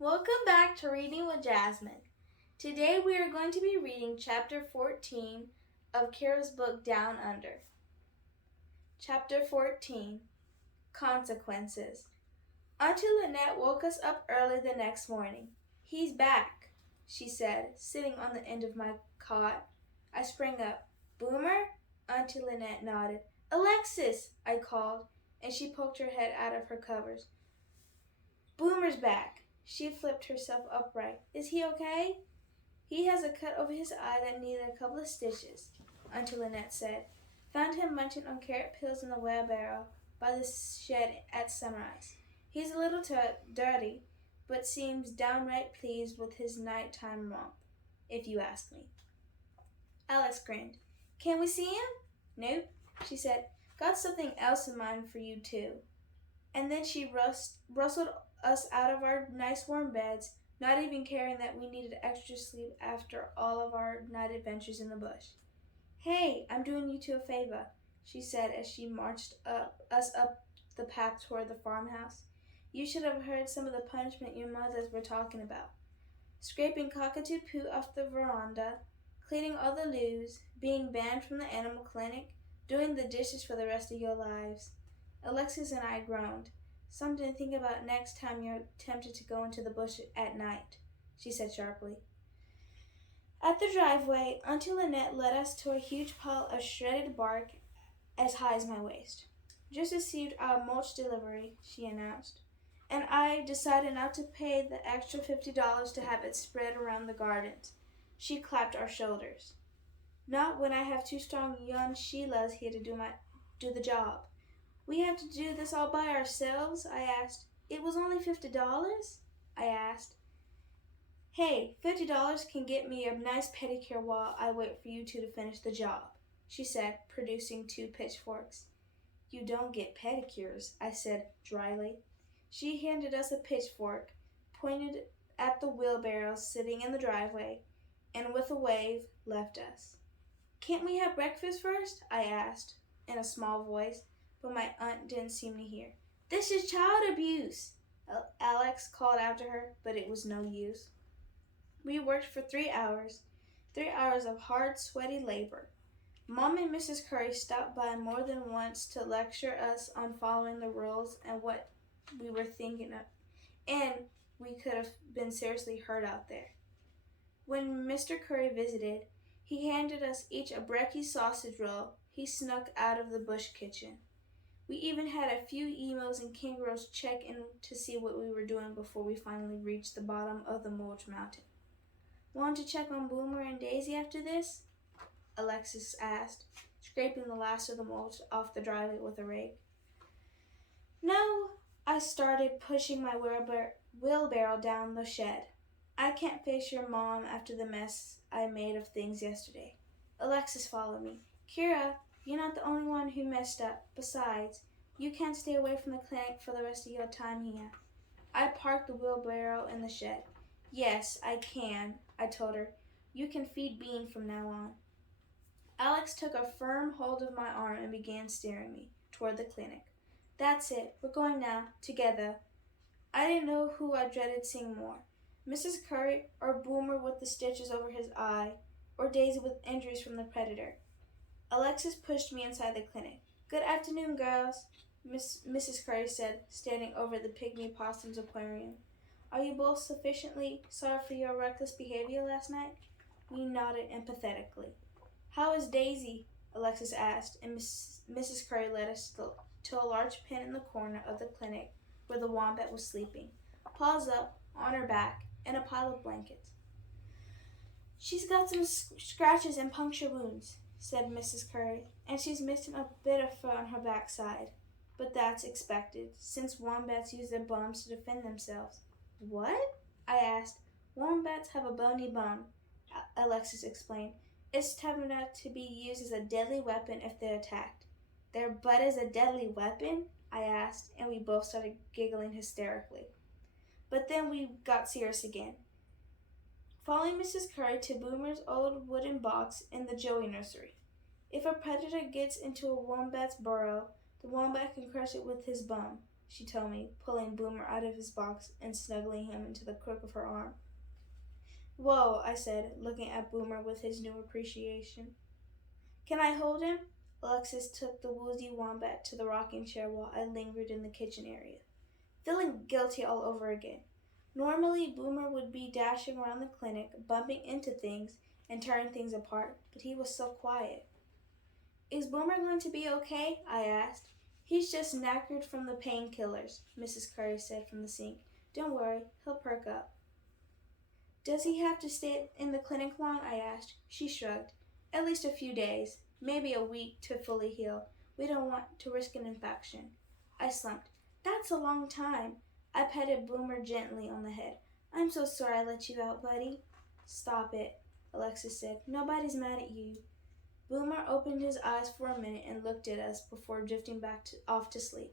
Welcome back to Reading with Jasmine. Today we are going to be reading Chapter 14 of Kira's book Down Under. Chapter 14 Consequences. Auntie Lynette woke us up early the next morning. "He's back," she said, sitting on the end of my cot. I sprang up. "Boomer?" Auntie Lynette nodded. "Alexis," I called, and she poked her head out of her covers. "Boomer's back." She flipped herself upright. "Is he okay?" "He has a cut over his eye that needed a couple of stitches," Auntie Lynette said. "Found him munching on carrot peels in the wheelbarrow by the shed at sunrise. He's a little dirty, but seems downright pleased with his nighttime romp, if you ask me." Alex grinned. "Can we see him?" "Nope," she said. "Got something else in mind for you, too." And then she rustled us out of our nice warm beds, not even caring that we needed extra sleep after all of our night adventures in the bush. "Hey, I'm doing you two a favor," she said as she marched us up the path toward the farmhouse. "You should have heard some of the punishment your mothers were talking about. Scraping cockatoo poo off the veranda, cleaning all the loos, being banned from the animal clinic, doing the dishes for the rest of your lives." Alexis and I groaned. "Something to think about next time you're tempted to go into the bush at night," she said sharply. At the driveway, Auntie Lynette led us to a huge pile of shredded bark as high as my waist. "Just received our mulch delivery," she announced, "and I decided not to pay the extra $50 to have it spread around the gardens." She clapped our shoulders. "Not when I have two strong young Sheilas here to do the job." "We have to do this all by ourselves?" I asked. "It was only $50? I asked. "Hey, $50 can get me a nice pedicure while I wait for you two to finish the job," she said, producing 2 pitchforks. "You don't get pedicures," I said dryly. She handed us a pitchfork, pointed at the wheelbarrow sitting in the driveway, and with a wave left us. "Can't we have breakfast first?" I asked, in a small voice, but my aunt didn't seem to hear. "This is child abuse," Alex called after her, but it was no use. We worked for 3 hours, 3 hours of hard, sweaty labor. Mom and Mrs. Curry stopped by more than once to lecture us on following the rules and what we were thinking of, and we could have been seriously hurt out there. When Mr. Curry visited, he handed us each a brekkie sausage roll he snuck out of the bush kitchen. We even had a few emos and kangaroos check in to see what we were doing before we finally reached the bottom of the Mulch Mountain. "Want to check on Boomer and Daisy after this?" Alexis asked, scraping the last of the mulch off the driveway with a rake. "No," I started, pushing my wheelbarrow down the shed. "I can't face your mom after the mess I made of things yesterday." Alexis followed me. "Kira, you're not the only one who messed up. Besides, you can't stay away from the clinic for the rest of your time here." I parked the wheelbarrow in the shed. "Yes, I can," I told her. "You can feed Bean from now on." Alex took a firm hold of my arm and began steering me toward the clinic. "That's it. We're going now, together." I didn't know who I dreaded seeing more, Mrs. Curry or Boomer with the stitches over his eye, or Daisy with injuries from the predator. Alexis pushed me inside the clinic. "Good afternoon, girls," Mrs. Curry said, standing over the pygmy possum's aquarium. "Are you both sufficiently sorry for your reckless behavior last night?" We nodded empathetically. "How is Daisy?" Alexis asked, and Mrs. Curry led us to a large pen in the corner of the clinic where the wombat was sleeping, paws up, on her back, and a pile of blankets. "She's got some scratches and puncture wounds," said Mrs. Curry, "and she's missing a bit of fur on her backside. But that's expected, since wombats use their bums to defend themselves." "What?" I asked. "Wombats have a bony bum," Alexis explained. "It's tough enough to be used as a deadly weapon if they're attacked." "Their butt is a deadly weapon?" I asked, and we both started giggling hysterically. But then we got serious again. Following Mrs. Curry to Boomer's old wooden box in the Joey nursery. If a predator gets into a wombat's burrow, the wombat can crush it with his bum. she told me, pulling Boomer out of his box and snuggling him into the crook of her arm. Whoa, I said, looking at Boomer with his new appreciation. Can I hold him? Alexis took the woozy wombat to the rocking chair while I lingered in the kitchen area, feeling guilty all over again. Normally, Boomer would be dashing around the clinic, bumping into things and tearing things apart, but he was so quiet. Is Boomer going to be okay? I asked. He's just knackered from the painkillers, Mrs. Curry said from the sink. Don't worry, he'll perk up. Does he have to stay in the clinic long? I asked. She shrugged. At least a few days, maybe a week to fully heal. We don't want to risk an infection. I slumped. That's a long time. I patted Boomer gently on the head. I'm so sorry I let you out, buddy. Stop it, Alexis said. Nobody's mad at you. Boomer opened his eyes for a minute and looked at us before drifting off to sleep.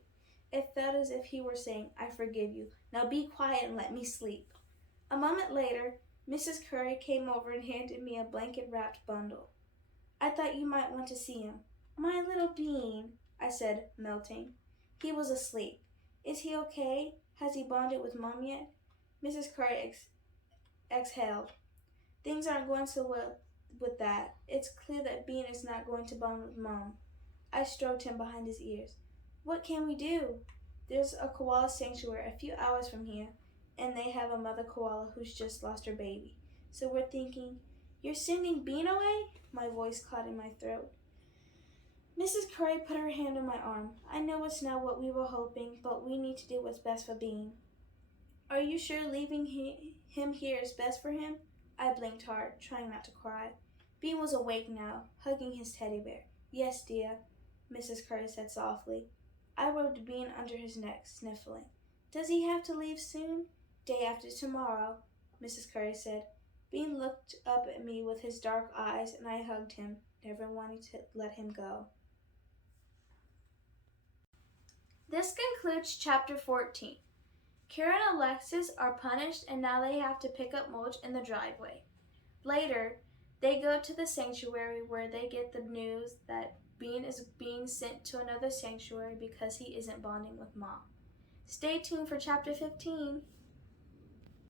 It felt as if he were saying, I forgive you. Now be quiet and let me sleep. A moment later, Mrs. Curry came over and handed me a blanket-wrapped bundle. I thought you might want to see him. My little bean, I said, melting. He was asleep. Is he okay? Has he bonded with Mom yet? Mrs. Curry exhaled. Things aren't going so well with that. It's clear that Bean is not going to bond with Mom. I stroked him behind his ears. What can we do? There's a koala sanctuary a few hours from here, and they have a mother koala who's just lost her baby. So we're thinking, you're sending Bean away? My voice caught in my throat. Mrs. Curry put her hand on my arm. I know it's not what we were hoping, but we need to do what's best for Bean. Are you sure leaving him here is best for him? I blinked hard, trying not to cry. Bean was awake now, hugging his teddy bear. Yes, dear, Mrs. Curry said softly. I rubbed Bean under his neck, sniffling. Does he have to leave soon? Day after tomorrow, Mrs. Curry said. Bean looked up at me with his dark eyes, and I hugged him, never wanting to let him go. This concludes Chapter 14. Kira and Alexis are punished, and now they have to pick up Mulch in the driveway. Later, they go to the sanctuary where they get the news that Bean is being sent to another sanctuary because he isn't bonding with Mom. Stay tuned for Chapter 15.